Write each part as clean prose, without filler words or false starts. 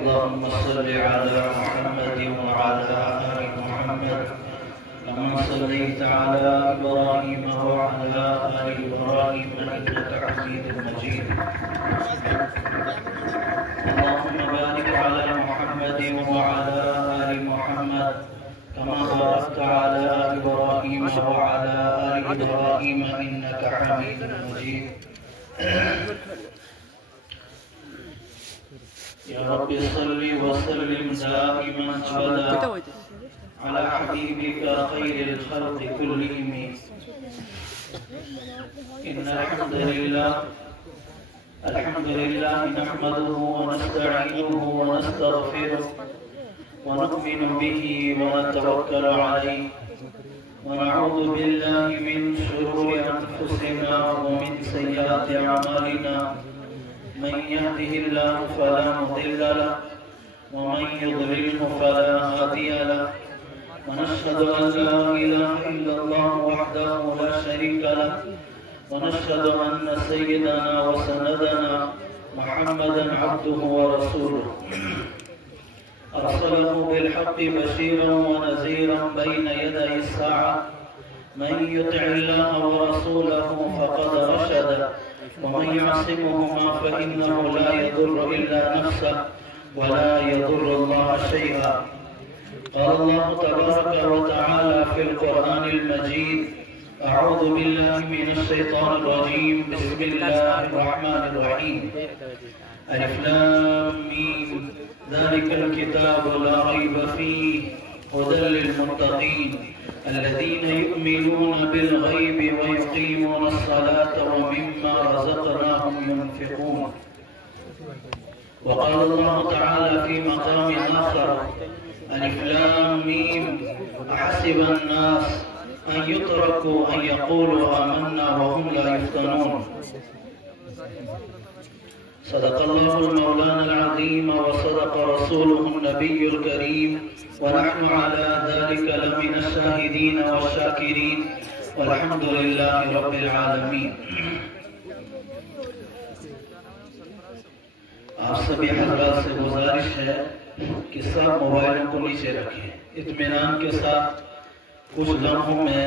اللهم صل على محمد وعلى آل محمد كما صليت على إبراهيم وعلى آل إبراهيم إنك حميد مجيد. اللهم بارك على محمد وعلى آل محمد كما باركت على إبراهيم وعلى آل إبراهيم إنك حميد مجيد. يا رب صل وسلم دائما أبدا على حبيبك خير الخلق كلهم. إن الحمد لله نحمده ونستعينه ونستغفره ونؤمن به ونتوكل عليه ونعوذ بالله من شرور أنفسنا ومن سيئات أعمالنا. من يهده الله فلا مضل له ومن يضلله فلا هادي له. ونشهد أن لا إله إلا الله وحده لا شريك له. ونشهد أن سيدنا وسندنا محمدا عبده ورسوله أرسله بالحق بشيرا ونذيرا بين يدي الساعة. من يطع الله ورسوله فقد رشد ومن يعصمهما فإنه لا يضر إلا نفسه ولا يضر الله شيئا. قال الله تبارك وتعالى في القرآن المجيد: أعوذ بالله من الشيطان الرجيم. بسم الله الرحمن الرحيم. ألف لام ميم. ذلك الكتاب لا ريب فيه هدى للمتقين الذين يؤمنون بالغيب ويقيمون الصلاة ومما رزقناهم ينفقون. وقال الله تعالى في مقام آخر: ألف لام ميم. أحسب الناس أن يتركوا أن يقولوا آمنا وهم لا يفتنون. صدق الله المولانا العظيم وصدق رسوله النبي الكريم ونحن على ذلك لمن الشاهدين والشاكرين والحمد لله رب العالمين. آپ سبھی حضرات سے گزارش ہے کہ سب موبائلوں کو نیچے رکھیں. اطمینان کے ساتھ کچھ لمحوں میں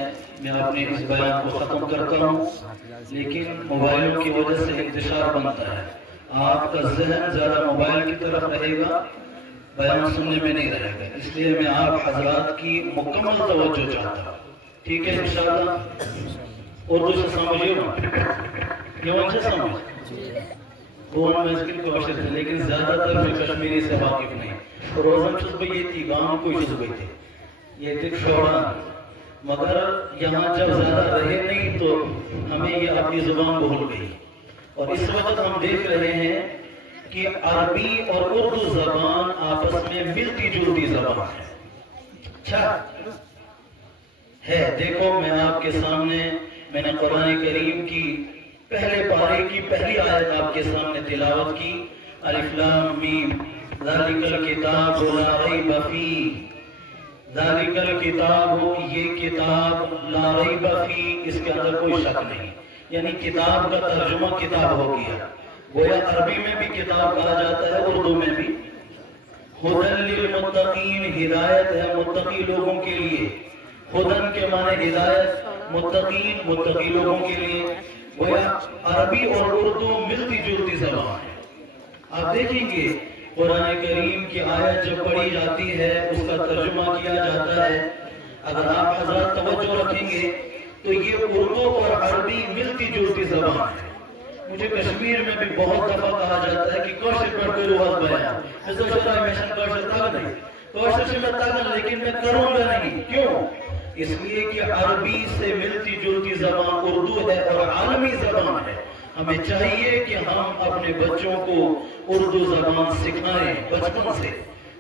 اپنے اس بیان کو ختم کرتا ہوں، لیکن موبائلوں کی وجہ سے انتشار بنتا ہے. آپ کا ذہن زیادہ موبائل کی طرف رہے گا، بیان سننے میں نہیں رہے گا. اس لیے میں آپ حضرات کی مکمل توجہ چاہتا ہوں. ٹھیک ہے انشاءاللہ؟ اردو سے سمجھیے نا، کیوں اچھے سمجھ وہ میں اسکل کو اشر تھے، لیکن زیادہ تر میں کشمیری سے واقف نہیں. روزن چس بھئی تھی، گاؤں کوئی چس بھئی تھی، یہ تک شوڑا. مگر یہاں جب زیادہ رہے نہیں تو ہمیں یہ اپنی زبان بھول گئی. اور اس وقت ہم دیکھ رہے ہیں کہ عربی اور اردو زبان آپس میں ملتی جلتی زبان ہے. اچھا ہے، دیکھو میں آپ کے سامنے میں نے قرآن کریم کی پہلے پارے کی پہلی آیت آپ کے سامنے تلاوت کی. الف لام میم ذالک الکتاب لا ریب فیہ. ذالک الکتاب، یہ کتاب، لا ریب فیہ، اس کے اندر کوئی شک نہیں. یعنی کتاب کا ترجمہ کتاب ہو گیا. گویا عربی میں بھی کتاب کہا جاتا ہے، اردو میں بھی. ہدن للمتقین، ہدایت ہے متقی لوگوں کے لیے. ہدن کے معنی ہدایت، متقین متقی لوگوں کے لیے. گویا عربی اور اردو ملتی جلتی زبان ہے. آپ دیکھیں گے قرآن کریم کی آیت جب پڑھی جاتی ہے اس کا ترجمہ کیا جاتا ہے. اگر آپ حضرات توجہ رکھیں گے تو یہ اردو اور عربی ملتی جلتی زبان ہے. مجھے کشمیر میں بھی بہت دفعہ کہا جاتا ہے کہ کوشش پر کوئی روحات بیان میں سوچتا ہے میں کوشش تاگ نہیں، کوشش میں تاگ لیکن میں کروں گا نہیں. کیوں؟ اس لیے کہ عربی سے ملتی جلتی زبان اردو ہے اور عالمی زبان ہے. ہمیں چاہیے کہ ہم اپنے بچوں کو اردو زبان سکھائیں بچپن سے.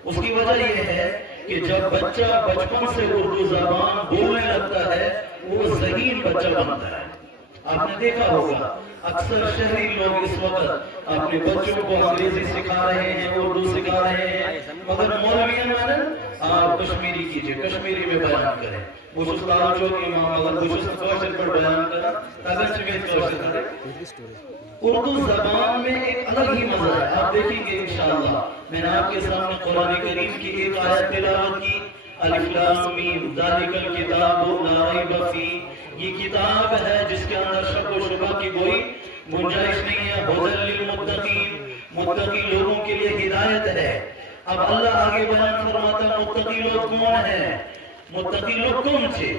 اس کی وجہ یہ ہے کہ جب بچہ بچپن سے اردو زبان بولنے لگتا ہے وہ ذہین بچہ بنتا ہے. آپ نے دیکھا ہوگا اکثر شہری لوگ اس وقت اپنے بچوں کو انگریزی سکھا رہے ہیں، اردو سکھا رہے ہیں، مگر مولویان میں آپ کشمیری کیجئے، کشمیری میں بیان کریں. وہ استاد جو امام اگر کچھ کوشش پر بیان کریں اگر چمیت کوشش کریں. اردو زبان میں ایک الگ ہی مزہ ہے، آپ دیکھیں گے انشاءاللہ. میں نے آپ کے سامنے قرآن کریم کی ایک آیت تلاوت کی، الف لام میم ذالک الکتاب لا ریب فیہ. یہ کتاب ہے جس کے اندر شک و شبہ کی کوئی گنجائش نہیں ہے. ھدی للمتقین، متقی لوگوں کے لیے ہدایت ہے. اب اللہ آگے بیان فرماتا ہے متقی لوگ کون ہیں؟ متقی لوگ کون سے؟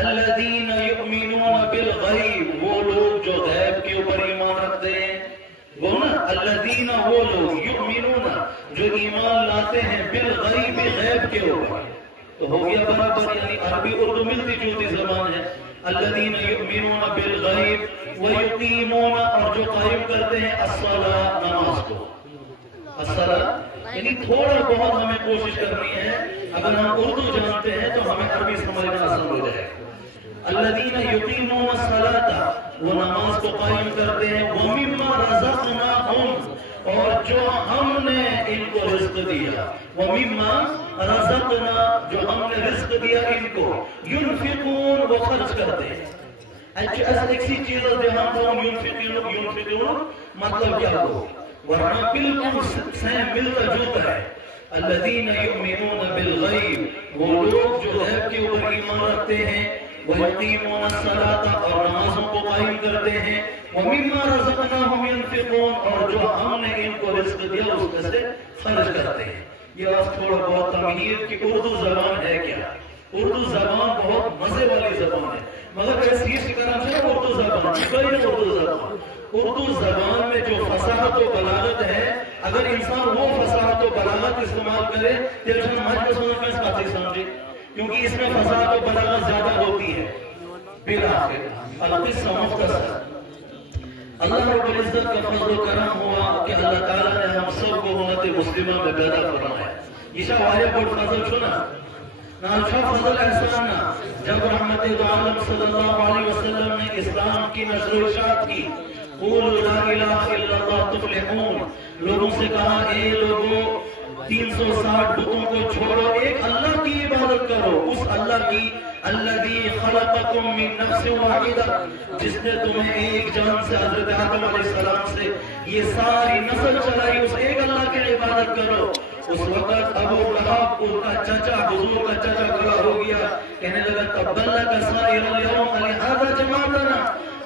الذین یؤمنون بالغیب، وہ لوگ جو غیب کے اوپر ایمان رکھتے ہیں. وہ نا الذین، وہ لوگ یؤمنون جو ایمان لاتے ہیں بالغیب، غیب کے اوپر. تو ہو گیا برابر، یعنی عربی اردو ملتی جلتی زبان ہے. الذین یؤمنون بالغیب ویقیمون، اور جو قائم کرتے ہیں الصلاۃ، نماز کو. الصلاۃ یعنی تھوڑا بہت ہمیں کوشش کرنی ہے، اگر ہم اردو جانتے ہیں تو ہمیں عربی سمجھنا آسان ہو جائے گا. الذین یقیمون الصلاۃ، وہ نماز کو قائم کرتے ہیں. ومما رزقناہم، اور جو ہم نے ان کو رزق دیا. ومما رزقنا، جو ہم نے رزق دیا ان کو. ينفقون، وہ خرچ کرتے ہیں. ایک سی چیز ينفقون مطلب کیا ہو، ورنہ بالکل سیم ملتا جلتا ہے. الذین یؤمنون بالغیب، وہ لوگ جو غیب کے اوپر ایمان رکھتے ہیں. وَيَقِيمُونَ الصَّلَاةَ، اور نمازوں کو قائم کرتے ہیں. وَمِمَّا رَزَقْنَاهُمْ يُنْفِقُونَ، اور جو ہم نے ان کو رزق دیا اس میں سے خرچ کرتے ہیں. یہ آج تھوڑا بہت تمہید کہ اردو زبان ہے کیا. اردو زبان بہت مزے والی زبان ہے، مگر ایسی شکرم سے اردو زبان کوئی نہیں. اردو زبان میں جو فصاحت و بلاغت ہے، اگر انسان وہ فصاحت و بلاغت استعمال کرے تو انسان مجھ کو سمجھ میں اس بات ہی سمجھے، کیونکہ اس میں فصاحت و بلاغت زیادہ ہوتی ہے. بالآخر القصہ مختصر، اللہ رب العزت کا فضل و کرم ہوا کہ اللہ تعالیٰ نے ہم سب کو امت مسلمہ میں پیدا فرمایا. یہ شاہ واحد پر فضل چھنا نالشا فضل احسانا. جب رحمت عالم صلی اللہ علیہ وسلم نے اسلام کی نشر و اشاعت کی، قولوا لا الہ الا اللہ تفلحون، لوگوں سے کہا اے لوگوں 360 بتوں کو چھوڑو، ایک اللہ کی عبادت کرو. اس اللہ کی الذی خلقکم من نفس واحدہ، جس نے تمہیں ایک جان سے حضرت آدم علیہ السلام سے یہ ساری نسل چلائی. اس ایک اللہ کی عبادت کرو. اس وقت ابو لہب ان کا چچا، حضور کا چچا کھڑا ہو گیا، کہنے لگا تبلک سائر اليوم لہذا جماعتنا.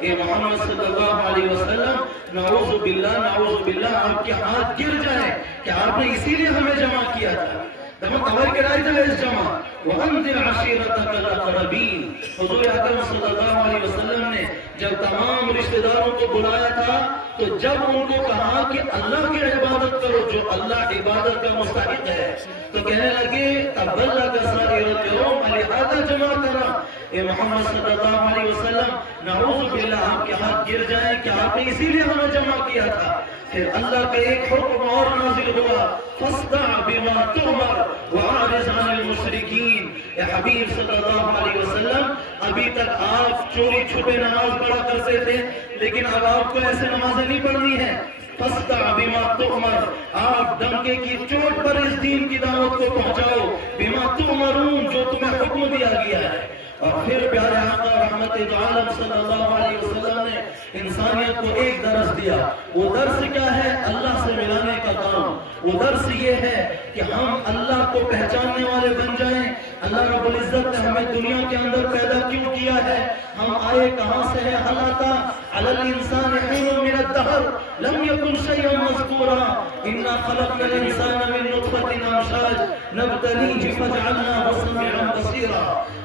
اے محمد صلی اللہ علیہ وسلم، نعوذ باللہ آپ کے ہاتھ گر جائیں کہ آپ نے اسی لیے ہمیں جمع کیا تھا. تمام خبر کرائی تھا اس جمع. وَأَنذِرْ عَشِيرَتَكَ الْأَقْرَبِينَ، حضور اکرم صلی اللہ علیہ وسلم نے جب تمام رشتہ داروں کو بلایا تھا تو جب ان کو کہا کہ اللہ کی عبادت کرو جو اللہ عبادت کا مستحق ہے، تو کہنے لگے تبلک سائر اليوم لہذا جماعتنا. اے محمد صلی اللہ علیہ وسلم، نعوذ باللہ آپ کے ہاتھ گر جائیں کہ آپ نے اسی لیے ہمیں جمع کیا تھا. پھر اللہ کا ایک حکم اور نازل ہوا، فاصدع بما تؤمر واعرض عن المشرکین. اے حبیب صلی اللہ علیہ وسلم، ابھی تک آپ چوری چھپے نماز پڑھا کرتے تھے، لیکن اب آپ کو ایسے نمازیں نہیں پڑھنی ہے. فاصدع بما تؤمر، آپ ڈنکے کی چوٹ پر اس دین کی دعوت کو پہنچاؤ. بما تؤمرون، جو تمہیں حکم دیا گیا ہے. اور پھر پیارے آقا رحمت عالم صلی اللہ علیہ وسلم نے انسانیت کو ایک درس دیا. وہ درس کیا ہے؟ اللہ سے ملانے کا کام. وہ درس یہ ہے کہ ہم اللہ کو پہچاننے والے بن جائیں. اللہ رب العزت نے ہمیں دنیا کے اندر پیدا کیوں کیا ہے؟ ہم آئے کہاں سے ہیں؟ حل اتی علی الانسان حین من الدہر لم یکن شیئا مذکورا انا خلقنا الانسان من نطفة امشاج نبتلیہ فجعلناہ سمیعا بصیرا.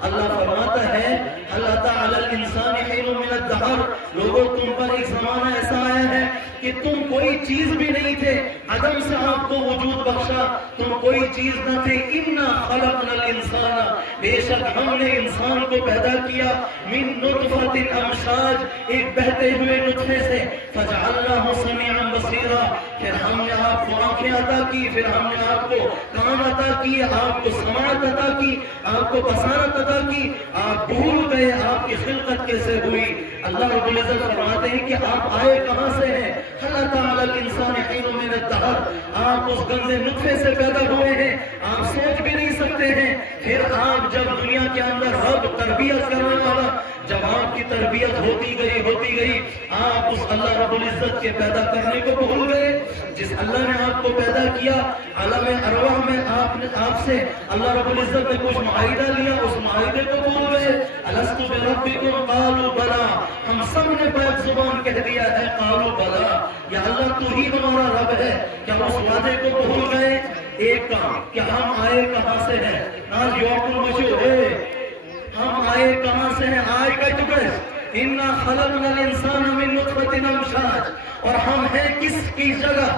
اللہ فرماتا ہے حل اتی علی الانسان حین من الدہر، لوگوں تم پر ایک زمانہ ایسا آیا ہے کہ تم کوئی چیز بھی نہیں تھے، عدم سے آپ کو وجود بخشا، تم کوئی چیز نہ تھے. اِنَّا خَلَقْنَا الْإِنسَانَ، بے شک ہم نے انسان کو پیدا کیا. مِن نُطْفَةٍ أَمْشَاج، ایک بہتے ہوئے نطفے سے. فَجَعَلْنَاهُ سَمِيعًا بَصِيرًا، پھر ہم نے آپ کو آنکھیں عطا کی، پھر ہم نے آپ کو کان عطا کی، آپ کو سماعت عطا کی، آپ کو بصارت عطا کی. آپ بھول گئے آپ کی خلقت کیسے ہوئی. اللہ رب العزت فرماتے ہیں کہ آپ آئے کہاں سے ہیں. هل أتى على الإنسان حين من الدهر، آپ اس گندے نطفے سے پیدا ہوئے ہیں، آپ سوچ بھی نہیں سکتے ہیں. پھر آپ جب دنیا کے اندر رب تربیت کرنے والا، جب آپ کی تربیت ہوتی گئی آپ اس اللہ رب العزت کے پیدا کرنے کو بھول گئے. جس اللہ نے آپ کو پیدا کیا، عالم ارواح میں آپ سے اللہ رب العزت نے کچھ معاہدہ لیا، اس معاہدے کو بھول گئے. الستو بربکم قالوا بلا، ہم سب نے بیک زبان کہہ دیا ہے قالوا بلا، یا اللہ تو ہی ہمارا رب ہے. کیا اس وعدے کو بھول گئے؟ ایک کام کہ ہم آئے کہاں سے ہیں. آج یوم مشہور ہے، ہم آئے کہاں سے ہیں. آئے کا چکس اِنَّا خَلَقْنَا الْإِنسَانَ مِن نُطْفَةٍ أَمْشَاج، اور ہم ہیں کس کی جگہ.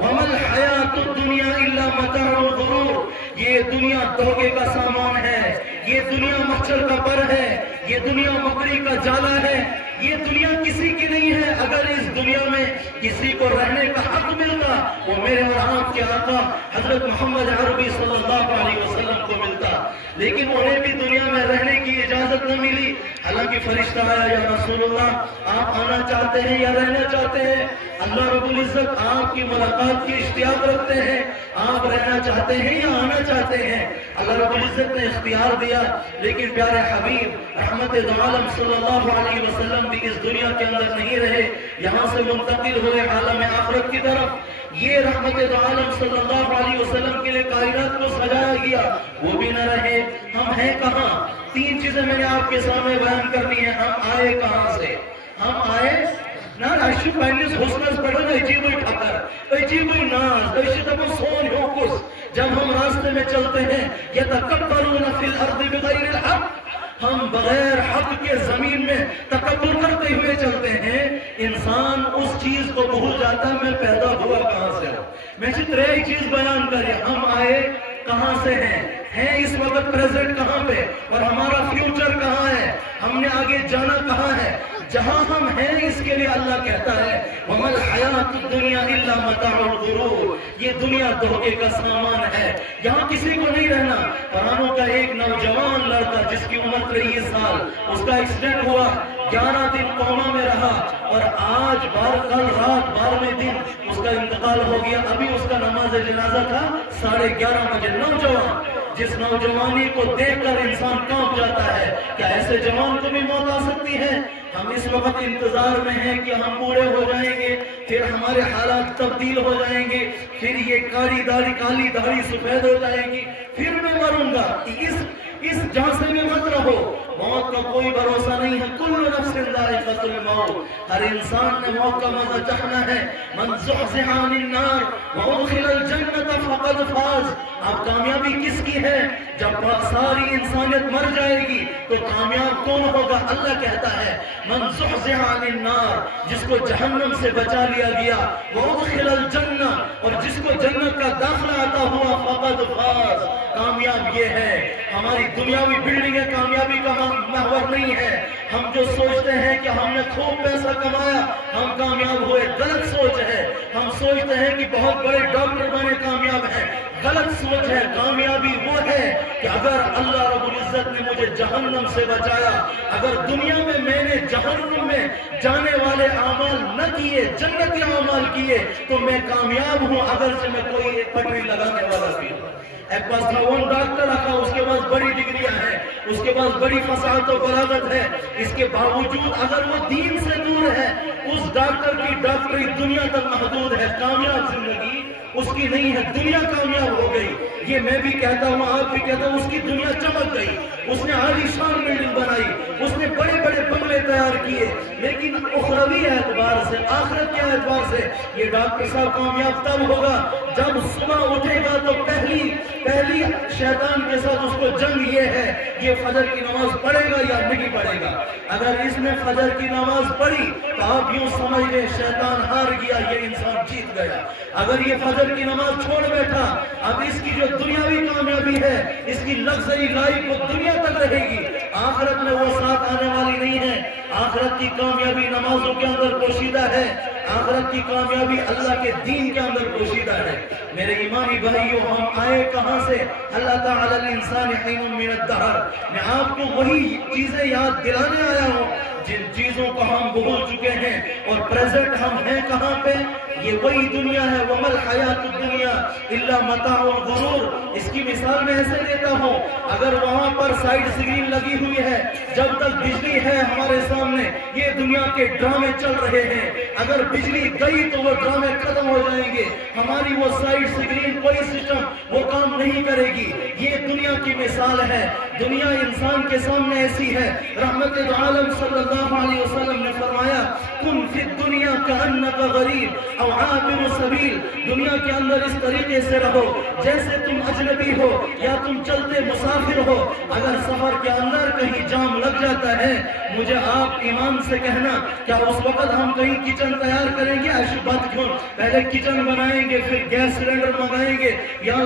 وَمَا الْحَيَاةُ الدُّنْيَا إِلَّا مَتَاعُ الْغُرُورِ، یہ دنیا دھوکے کا سامان ہے، یہ دنیا مچھر کا پر ہے، یہ دنیا مکڑی کا جالا ہے. یہ دنیا کسی کی نہیں ہے. اگر اس دنیا میں کسی کو رہنے کا حق ملتا، وہ میرے اور آپ کے آقا حضرت محمد عربی صلی اللہ علیہ وسلم کو ملتا. لیکن انہیں بھی دنیا میں رہنے کی اجازت نہ ملی. حالانکہ فرشتہ آیا، یا رسول اللہ آپ آنا چاہتے ہیں یا رہنا چاہتے ہیں؟ اللہ رب العزت آپ کی ملاقات کی اشتیاق رکھتے ہیں، آپ رہنا چاہتے ہیں یا آنا چاہتے ہیں؟ اللہ رب العزت نے اختیار دیا. لیکن پیارے حبیب رحمت دو عالم صلی اللہ علیہ وسلم بھی اس دنیا کے اندر نہیں رہے، یہاں سے منتقل ہوئے عالم آخرت کی طرف. یہ رحمت دو عالم صلی اللہ علیہ وسلم کے لیے کائنات کو سجایا گیا، وہ بھی نہ رہے. ہم ہیں کہاں؟ تین چیزیں میں نے آپ کے سامنے بیان کرنی ہے. ہم آئے کہاں سے؟ ہم آئے نا اشی پنس حسنس پڑھن عجیبی ٹھکر، عجیبی ناز، ایسی دفعہ سون ہوکس. جب ہم راستے میں چلتے ہیں یتکبرون فی الارض بغیر الحق، ہم بغیر حق کے زمین میں تکبر کرتے ہوئے چلتے ہیں. انسان اس چیز کو بھول جاتا ہے میں پیدا ہوا کہاں سے ہوں. میں صرف ایک چیز بیان کریں، ہم آئے کہاں سے ہیں اس وقت پریزنٹ کہاں پہ، اور ہمارا فیوچر کہاں ہے، ہم نے آگے جانا کہاں ہے. جہاں ہم ہیں اس کے لیے اللہ کہتا ہے وَمَا الْحَيَاةُ الدُّنْيَا إِلَّا مَتَاعُ الْغُرُورِ، یہ دنیا دھوکے کا سامان ہے، یہاں کسی کو نہیں رہنا. قرآنوں کا ایک نوجوان لڑکا جس کی عمر 23 سال، اس کا ایکسیڈنٹ ہوا، 11 دن کوما میں رہا، اور آج کل رات 12ویں دن اس کا انتقال ہو گیا. ابھی اس کا نماز جنازہ تھا 11:30 بجے. نوجوان، جس نوجوانی کو دیکھ کر انسان کانپ جاتا ہے. کیا ایسے جوان کو بھی موت آ سکتی ہے؟ ہم اس وقت انتظار میں ہیں کہ ہم بوڑھے ہو جائیں گے، پھر ہمارے حالات تبدیل ہو جائیں گے، پھر یہ کالی داڑھی سفید ہو جائے گی، پھر میں مروں گا. اس جھانسے میں مت رہو، موت کا کوئی بھروسہ نہیں ہے. کل نفس ذائقۃ الموت، ہر انسان نے موت کا مزہ چکھنا ہے. من زحزح عن النار وادخل الجنۃ فقد فاز. اب کامیابی کس کی ہے؟ جب ساری انسانیت مر جائے گی تو کامیاب کون ہوگا؟ اللہ کہتا ہے من زحزح عن النار، جس کو جہنم سے بچا لیا گیا، وادخل الجنہ، اور جس کو جنت کا داخلہ عطا ہوا، فقد فاز، کامیاب یہ ہے. ہماری دنیاوی بلڈنگیں کامیابی کا محور نہیں ہے. ہم جو سوچتے ہیں کہ ہم نے خوب پیسہ کمایا ہم کامیاب ہوئے، غلط سوچ ہے. ہم سوچتے ہیں کہ بہت بڑے ڈاکٹر بنے کامیاب ہیں، غلط سوچ ہے. کامیابی وہ ہے کہ اگر اللہ رب العزت نے مجھے جہنم سے بچایا، اگر دنیا میں میں نے جہنم میں جانے والے اعمال نہ کیے، جنتی اعمال کیے، تو میں کامیاب ہوں، اگرچہ میں کوئی پٹری لگانے والا بھی ہوں. ایک پاس تھا وہ ڈاکٹر رکھا، اس کے پاس بڑی ڈگریاں ہیں، اس کے پاس بڑی فصاحت و بلاغت ہے، اس کے باوجود اگر وہ دین سے دور ہے، اس ڈاکٹر کی ڈاکٹری دنیا تک محدود ہے. کامیاب زندگی اس کی نہیں ہے. دنیا کامیاب ہو گئی، یہ میں بھی کہتا ہوں، آپ بھی کہتا ہوں، اس کی دنیا چمک گئی. اس نے عالی شان بلڈنگ بنائی، اس نے بڑے بڑے بنگلے تیار کیے. رکھیے، لیکن اخروی اعتبار سے، آخرت کے اعتبار سے یہ ڈاکٹر صاحب کامیاب تب ہوگا جب صبح اٹھے گا تو پہلی شیطان کے ساتھ اس کو جنگ یہ ہے یہ فجر کی نماز پڑھے گا یا نہیں پڑھے گا۔ اگر اس نے فجر کی نماز پڑھی تو آپ یوں سمجھ لیں شیطان ہار گیا، یہ انسان جیت گیا۔ اگر یہ فجر کی نماز چھوڑ بیٹھا، اب اس کی جو دنیاوی کامیابی ہے، اس کی لگژری لائف وہ دنیا تک رہے گی، آخرت میں وہ ساتھ آنے والی نہیں ہے۔ آخرت کی کامیابی نمازوں کے اندر پوشیدہ ہے، آخرت کی کامیابی اللہ کے دین کے اندر پوشیدہ ہے۔ میرے ایمانی بھائیوں، ہم آئے کہاں سے؟ اللہ تعالی الانسان حین من الدہر، میں آپ کو وہی چیزیں یاد دلانے آیا ہوں جن چیزوں کو ہم بھول چکے ہیں، اور پریزنٹ ہم ہیں کہاں پہ؟ یہ وہی دنیا ہے۔ وَمَا الْحَيَاةُ الدُّنْيَا إِلَّا مَتَاعُ الْغُرُورِ۔ اس کی مثال میں ایسے دیتا ہوں، اگر وہاں پر سائیڈ سکرین لگی ہوئی ہے، جب تک بجلی ہے ہمارے سامنے یہ دنیا کے ڈرامے چل رہے ہیں، اگر بجلی گئی تو وہ ڈرامے ختم ہو جائیں گے، ہماری وہ سائیڈ سکرین کوئی سسٹم وہ کام نہیں کرے گی۔ یہ دنیا کی مثال ہے۔ دنیا انسان کے سامنے ایسی ہے، رحمت عالم صلی اللہ علیہ وسلم نے فرمایا کن فی الدنیا کأنک غریب او عابر سبیل، دنیا کے اندر اس طریقے سے رہو جیسے تم اجنبی ہو یا تم چلتے مسافر ہو۔ اگر سفر کے اندر کہیں جام لگ جاتا ہے، مجھے آپ ایمان سے کہنا کیا اس وقت ہم کہیں کچن تیار کریں گے؟ ایسی بات کیوں؟ پہلے کچن بنائیں گے، پھر گیس سلنڈر منگائیں گے، یا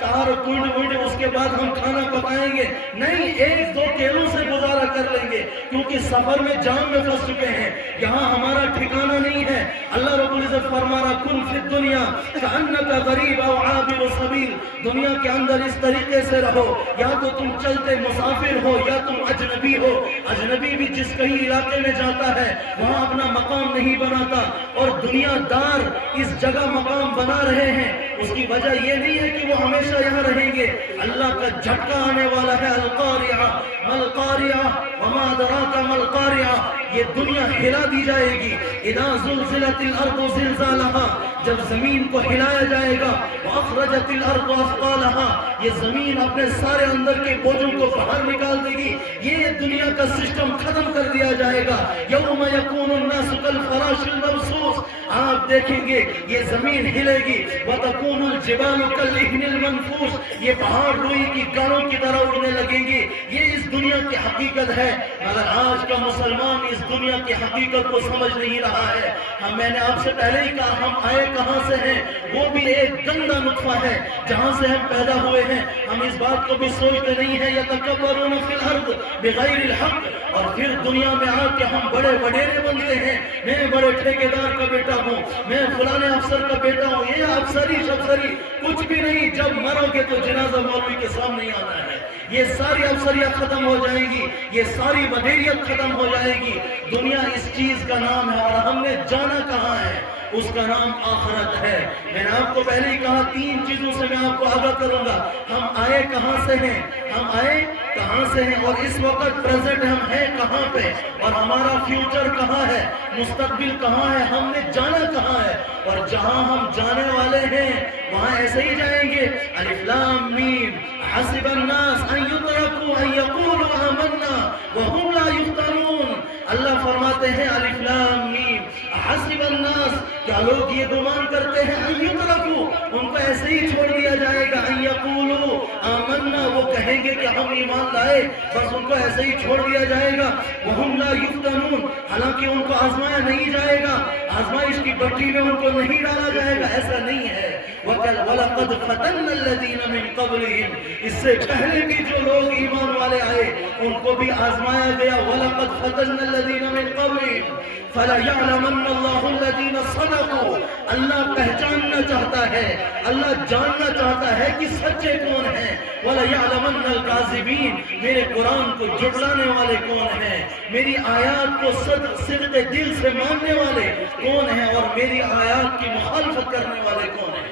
تار کنڈ اس کے بعد ہم کھانا پکائیں گے؟ نہیں، ایک دو کیلوں سے گزارا کر لیں گے، کیونکہ سفر میں جام میں پھنس چکے ہیں، یہاں ہمارا ٹھکانہ نہیں ہے۔ اللہ رب العزت فرما رہا کن فی الدنیا کأنک غریب او عابر سبیل، دنیا کے اندر اس طریقے سے رہو، یا تو تم چلتے مسافر ہو یا تم اجنبی ہو۔ اجنبی بھی جس کہیں علاقے میں جاتا ہے وہاں اپنا مقام نہیں بناتا، اور دنیا دار اس جگہ مقام بنا رہے ہیں، اس کی وجہ یہ نہیں ہے کہ وہ ہمیشہ یہاں رہیں گے، اللہ کا جھٹکا آنے والا ہے۔ القاریہ مالقاریہ وما ادراک مالقاریہ، یہ دنیا ہلا دی جائے گی۔ اذا زلزلت الارض زلزالہا، جب زمین کو ہلایا جائے گا، واخرجت الارض اثقالہا، یہ زمین اپنے سارے اندر کے بوجھوں کو باہر نکال دے گی، یہ دنیا کا سسٹم ختم کر دیا جائے گا۔ یوم یکون الناس کالفراش المبثوث، آپ دیکھیں گے یہ زمین ہلے گی۔ وتکون الجبال کالعہن المنفوش، یہ پہاڑ روئی کی گاڑوں کی طرح اڑنے لگیں گی۔ یہ اس دنیا کی حقیقت ہے، مگر آج کا مسلمان اس دنیا کی حقیقت کو سمجھ نہیں رہا ہے۔ میں نے آپ سے پہلے ہی کہا ہم آئے کہاں سے ہیں، وہ بھی ایک گندا نطفہ ہے جہاں سے ہم پیدا ہوئے ہیں۔ ہم اس بات کو بھی سوچتے نہیں ہیں یتکبرون فی الارض بغیر الحق، اور پھر دنیا میں آ کے ہم بڑے وڈیرے بنتے ہیں، میں بڑے ٹھیکیدار کا بیٹا ہوں، میں فلانے افسر کا بیٹا ہوں۔ یہ افسری شفسری کچھ بھی نہیں، جب مرو گے تو جنازہ مولوی کے سامنے آنا ہے۔ یہ ساری افسریت ختم ہو جائیں گی، یہ ساری وڈیریت ختم ہو جائے گی۔ دنیا اس چیز کا نام ہے، اور ہم نے جانا کہاں ہے؟ اس کا نام آخرت ہے۔ میں نے آپ کو پہلے ہی کہا تین چیزوں سے میں آپ کو آگاہ کروں گا۔ ہم آئے کہاں سے ہیں، ہم آئے کہاں سے ہیں، اور اس وقت پریزنٹ ہم ہیں کہاں پہ، اور ہمارا فیوچر کہاں ہے، مستقبل کہاں ہے، ہم نے جانا کہاں ہے، اور جہاں ہم جانے والے ہیں وہاں ایسے ہی جائیں گے۔ الف لام میم حسب الناس ان یترکوا ان یقولوا آمنا وهم لا یفتنون۔ اللہ فرماتے ہیں الف لام میم حسب الناس، کیا لوگ یہ گمان کرتے ہیں ان یترکوا، ان کو ایسے ہی چھوڑ دیا جائے گا، ان یقولوا آمنا، وہ کہیں گے کہ ہم ایمان لائے، بس ان کو ایسے ہی چھوڑ دیا جائے گا، وهم لا یفتنون، حالانکہ ان کو آزمایا نہیں جائے گا، آزمائش کی بٹی میں ان کو نہیں ڈالا جائے گا، ایسا نہیں ہے۔ وَلَقَدْ فَتَنَّ الَّذِينَ مِن قَبْلِهِمْ، اس سے پہلے بھی جو لوگ ایمان والے آئے ان کو بھی آزمایا گیا۔ وَلَقَدْ فَتَنَّ الَّذِينَ مِن قَبْلِهِمْ فَلَيَعْلَمَنَّ اللَّهُ الَّذِينَ صَدَقُوا، اللہ پہچاننا چاہتا ہے، اللہ جاننا چاہتا ہے کہ سچے کون ہیں۔ وَلَيَعْلَمَنَّ الْكَاذِبِينَ، میرے قرآن کو جھٹلانے والے کون ہیں، میری آیات کو صدق دل سے ماننے والے کون ہیں، اور میری آیات کی مخالفت کرنے والے کون ہیں۔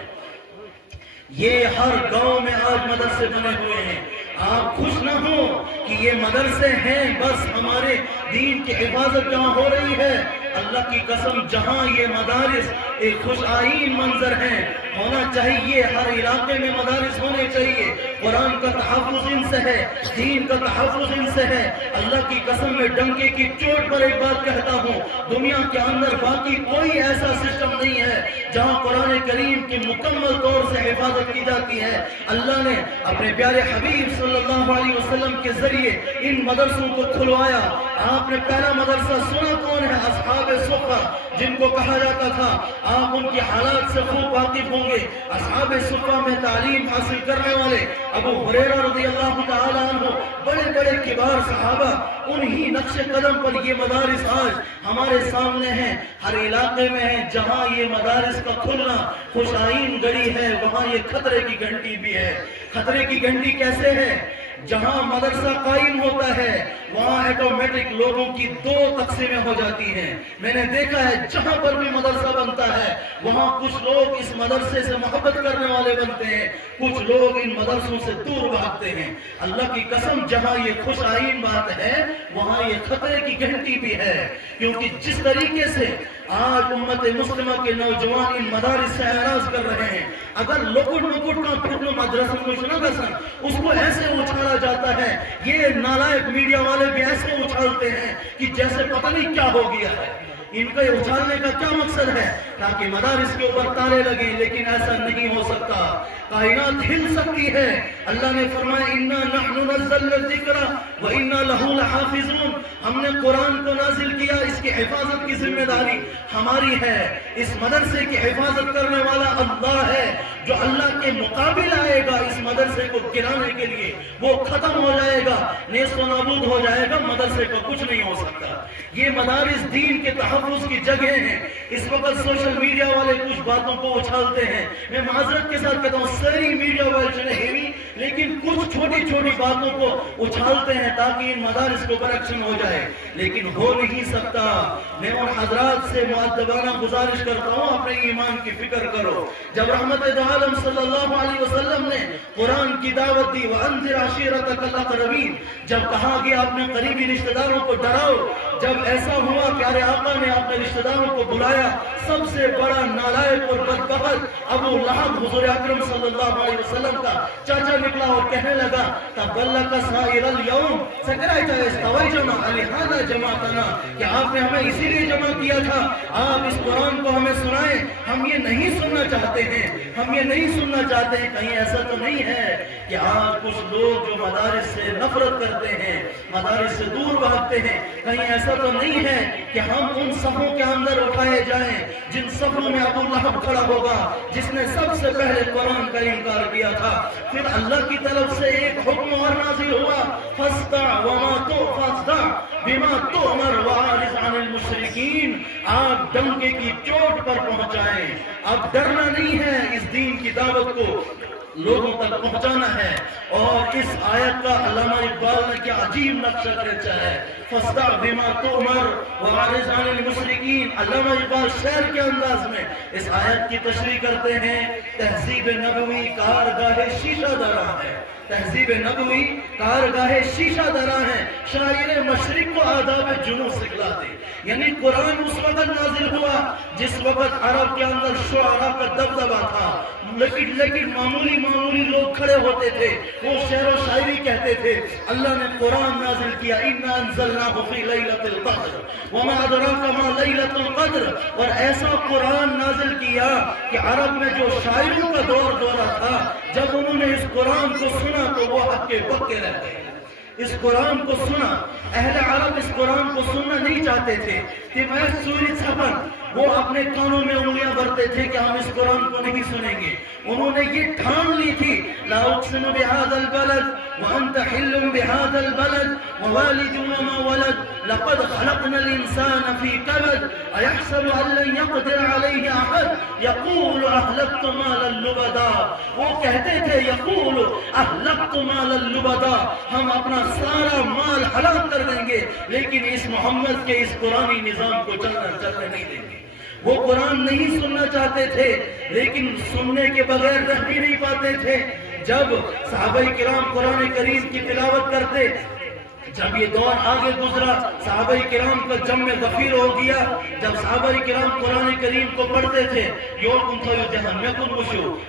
یہ ہر گاؤں میں آج مدرسے بنے ہوئے ہیں۔ آپ خوش نہ ہوں کہ یہ مدرسے ہیں بس ہمارے دین کی حفاظت جہاں ہو رہی ہے، اللہ کی قسم جہاں یہ مدارس ایک خوش آئین منظر ہیں، ہونا چاہیے ہر علاقے میں مدارس ہونے چاہیے، قرآن کا تحفظ ان سے ہے، دین کا تحفظ ان سے ہے۔ اللہ کی قسم میں ڈنکے کی چوٹ پر ایک بات کہتا ہوں، دنیا کے اندر باقی کوئی ایسا سسٹم نہیں ہے جہاں قرآن کریم کی مکمل طور سے حفاظت کی جاتی ہے۔ اللہ نے اپنے پیارے حبیب صلی اللہ علیہ وسلم کے ذریعے ان مدرسوں کو کھلوایا۔ آپ نے پہلا مدرسہ سنا کون ہے؟ اصحاب صفہ، جن کو کہا جاتا تھا، آپ ان کی حالات سے خوب واقف ہوں گے۔ اصحاب صفہ میں تعلیم حاصل کرنے والے ابو ہریرہ رضی اللہ تعالی عنہ، بڑے بڑے کبار صحابہ، انہی نقش قدم پر یہ مدارس آج ہمارے سامنے ہیں، ہر علاقے میں ہیں۔ جہاں یہ مدارس کا کھلنا خوش آئین گڑی ہے، وہاں یہ خطرے کی گھنٹی بھی ہے۔ خطرے کی گھنٹی کیسے ہے؟ جہاں مدرسہ قائم ہوتا ہے وہاں ایٹومیٹک لوگوں کی دو تقسیمیں ہو جاتی ہیں۔ میں نے دیکھا ہے جہاں پر بھی مدرسہ بنتا ہے وہاں کچھ لوگ اس مدرسے سے محبت کرنے والے بنتے ہیں، کچھ لوگ ان مدرسوں سے دور بھاگتے ہیں۔ اللہ کی قسم جہاں یہ خوش آئین بات ہے وہاں یہ خطرے کی گھنٹی بھی ہے، کیونکہ جس طریقے سے آج امت مسلمہ کے نوجوان ان مدارس سے اعراض کر رہے ہیں، اگر لکٹ مکٹ کا پھٹنو مدرسہ کچھ نہ گسن، اس کو ایسے اچھالا جاتا ہے، یہ نالائق میڈیا والے بھی ایسے اچھالتے ہیں کہ جیسے پتہ نہیں کیا ہو گیا ہے۔ ان کا یہ اچھالنے کا کیا مقصد ہے؟ تاکہ مدارس کے اوپر تالے لگیں، لیکن ایسا نہیں ہو سکتا۔ کائنات ہل سکتی ہے۔ اللہ نے فرمایا اِنَّا نَحْنُ نَزَّلْنَا الذِّكْرَ وَإِنَّا لَهُ لَحَافِظُونَ، ہم نے قرآن کو نازل کیا، اس کی حفاظت کی ذمہ داری ہماری ہے۔ اس مدرسے کی حفاظت کرنے والا اللہ ہے، جو اللہ کے مقابل آئے گا اس مدرسے کو گرانے کے لیے، وہ ختم ہو جائے گا، نیست و نابود ہو جائے گا، مدرسے کا کچھ نہیں ہو سکتا۔ یہ مدارس دین کے تحفظ کی جگہ ہیں۔ اس وقت سوشل میڈیا والے کچھ باتوں کو اچھالتے ہیں، میں معذرت کے ساتھ کہتا ہوں ساری میڈیا والے چلے ہیوی، لیکن کچھ چھوٹی چھوٹی باتوں کو اچھالتے ہیں تاکہ ان مدارس کو پر ایکشن ہو جائے، لیکن ہو نہیں سکتا۔ میں ان حضرات سے مؤدبانہ گزارش کرتا ہوں اپنے ایمان کی فکر کرو۔ جب رحمت دو عالم صلی اللہ علیہ وسلم نے قرآن کی دعوت دی وَأَنذِرْ عَشِيرَتَكَ الْأَقْرَبِينَ، جب کہا گیا اپنے قریبی رشتہ داروں کو ڈراؤ، جب ایسا ہوا پیارے آقا نے اپنے رشتہ داروں کو بلایا، سب سے بڑا نالائق اور بدبخت ابو لہب حضور اکرم صلی اللہ علیہ وسلم کا چاچا نکلا اور کہنے لگا تَبَلَّكَ سَائِرَ الْيَوْمِ سَكَرَائِتَ اسْتَوَيْجَنَا عَلِهَذَا جَمَعْتَنَا، کہ آپ نے ہمیں اسی لیے جمع کیا تھا، آپ اس قرآن کو ہمیں سنائیں، ہم یہ نہیں سننا چاہتے ہیں، ہم یہ نہیں سننا چاہتے ہیں۔ کہیں ایسا تو نہیں ہے کہ آج کچھ لوگ جو مدارس سے نفرت کرتے ہیں، مدارس سے دور بھاگتے ہیں، کہیں ایسا تو نہیں ہے کہ ہم ان صفوں کے اندر اٹھائے جائیں جن صفوں میں ابو لہب کھڑا ہوگا جس نے سب سے پہلے قرآن کا انکار کیا تھا۔ پھر اللہ کی طرف سے ایک حکم اور نازل ہوا فَاسْتَعْ بِمَا تُؤْمَرْ وَأَعْرِضْ عَنِ الْمُشْرِكِينَ، آپ ڈنکے کی چوٹ پر پہنچائیں۔ اب ڈرنا نہیں ہے، اس دین کی دعوت کو لوگوں تک پہنچانا ہے۔ اور اس آیت کا علامہ اقبال نے کیا عجیب نقشہ کھینچا ہے، فَاسْتَعْ بِمَا تُؤْمَرْ وَأَعْرِضْ عَنِ الْمُشْرِكِينَ۔ علامہ اقبال شعر کے انداز میں اس آیت کی تشریح کرتے ہیں، تہذیب نبوی کارگاہ شیشہ دراں ہے، تہذیب نبوی کارگاہ شیشہ دراں ہے، شاعر مشرق کو آداب جنوں سکھلاتے۔ یعنی قرآن اس وقت نازل ہوا جس وقت عرب کے اندر شعراء کا دبدبہ تھا، لیکن معمولی لوگ کھڑے ہوتے تھے، وہ شعر و شاعری کہتے تھے۔ اللہ نے قرآن نازل کیا اِنَّا أَنزَلْنَاهُ فِي لَيْلَةِ الْقَدْرِ وَمَا أَدْرَاكَ مَا لَيْلَةُ الْقَدْرِ، اور ایسا قرآن نازل کیا کہ عرب میں جو شاعروں کا دورہ تھا، جب انہوں نے اس قرآن کو سنا تو وہ ہکے بکے رہ گئے۔ اس قرآن کو سنا، اہل عرب اس قرآن کو سننا نہیں چاہتے تھے کہ میں سوری چھپن، وہ اپنے کانوں میں انگلیاں بھرتے تھے کہ ہم اس قرآن کو نہیں سنیں گے۔ انہوں نے یہ ٹھان لی تھی لا اقسم بهذا البلد وانت حل بهذا البلد ووالد وما ولد لقد خلقنا الانسان في كبد ايحسب ان لن يقدر عليه احد يقول اهلكت مالا لبدا، وہ کہتے تھے یقول اهلكت مالا لبدا، ہم اپنا سارا مال ہلاک کر دیں گے لیکن اس محمد کے اس قرآنی نظام کو چلنے نہیں دیں گے۔ وہ قرآن نہیں سننا چاہتے تھے لیکن سننے کے بغیر رہ بھی نہیں پاتے تھے۔ جب صحابہ کرام قرآن کریم کی تلاوت کرتے، جب یہ دور آگے گزرا، صحابہ کرام کا جم میں غفیر ہو گیا. جب صحابہ کرام قرآن کریم کو پڑھتے تھے،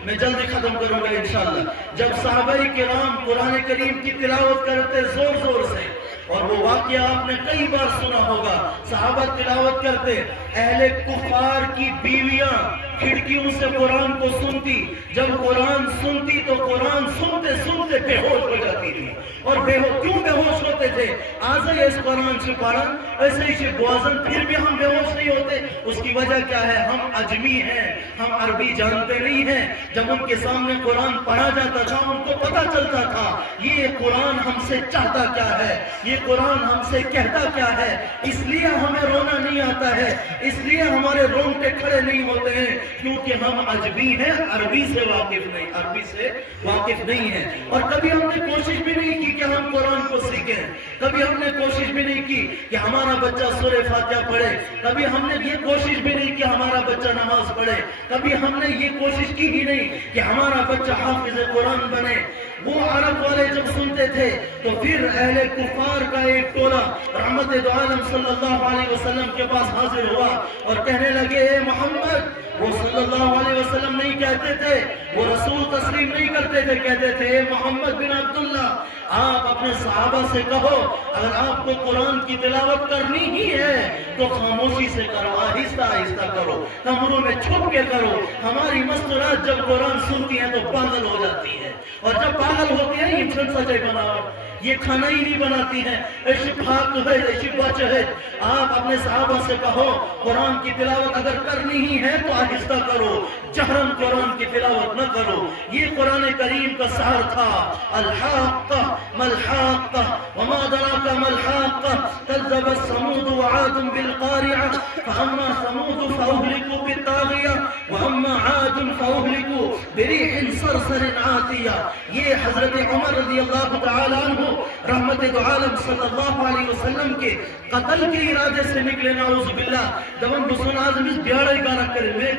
میں جلدی ختم کروں گا انشاءاللہ. جب صحابہ کرام قرآن کریم کی تلاوت کرتے زور زور سے، اور وہ واقعہ آپ نے کئی بار سنا ہوگا، صحابہ تلاوت کرتے، اہل کفار کی بیویاں کھڑکیوں سے قرآن کو سنتی. جب قرآن سنتی تو قرآن سنتے سنتے بے ہوش ہو جاتی تھی. اور کیوں بے ہوش ہوتے تھے؟ آزے اس قرآن سے پڑھا ایسے ہی بوازن، پھر بھی ہم بے ہوش نہیں ہوتے. اس کی وجہ کیا ہے؟ ہم عجمی ہیں، ہم عربی جانتے نہیں ہیں. جب ان کے سامنے قرآن پڑھا جاتا تھا، ان کو پتا چلتا تھا یہ قرآن ہم سے چاہتا کیا ہے، یہ قرآن ہم سے کہتا کیا ہے. اس لیے ہمیں رونا نہیں آتا ہے، اس لیے ہمارے رونگٹے کھڑے نہیں ہوتے ہیں، کیونکہ ہم عجمی ہیں، عربی سے واقف نہیں ہیں. اور کبھی ہم نے کوشش بھی نہیں کی کہ ہم قرآن کو سیکھیں. کبھی ہم نے کوشش بھی نہیں کی کہ ہمارا بچہ سورہ فاتحہ پڑھے. کبھی ہم نے یہ کوشش بھی نہیں کہ ہمارا بچہ نماز پڑھے. کبھی ہم نے یہ کوشش کی ہی نہیں کہ ہمارا بچہ حافظ قرآن بنے. وہ عرب والے جب سنتے تھے تو پھر اہل کفار کا ایک ٹولہ رحمت دو عالم صلی اللہ علیہ وسلم کے پاس حاضر ہوا اور کہنے لگے، اے محمد، وہ صلی اللہ علیہ وسلم نہیں کہتے تھے، وہ رسول تسلیم نہیں کرتے تھے، کہتے تھے، اے محمد بن عبداللہ، آپ اپنے صحابہ سے کہو اگر آپ کو قرآن کی تلاوت کرنی ہی ہے تو خاموشی سے کرو، آہستہ آہستہ کرو، کمروں میں چھپ کے کرو. ہماری مستورات جب قرآن سنتی ہیں تو پاگل ہو جاتی ہیں، اور جب پاگل ہوتی ہیں یہ چھن سچے بناؤ، یہ کھانا ہی نہیں بناتی ہیں. آپ اپنے صحابہ سے کہو قرآن کی تلاوت اگر کرنی ہی ہے تو آہستہ کرو، جہرن قرآن کی تلاوت نہ کرو. یہ قرآن کریم کا سحر تھا. الحاقہ ملحاقہ وما دراک ملحاقہ کذبت ثمود وعاد بالقارعہ فاما ثمود فاہلکوا بالطاغیہ واما عاد فاہلکوا بریح صرصر عاتیہ. یہ حضرت عمر رضی اللہ تعالی عنہ رحمت دو عالم صلی اللہ علیہ وسلم کے قتل کے ارادے سے نکلے، نعوذ باللہ. دمن بسن آزم اس بیاڑے کا رکھ کر میں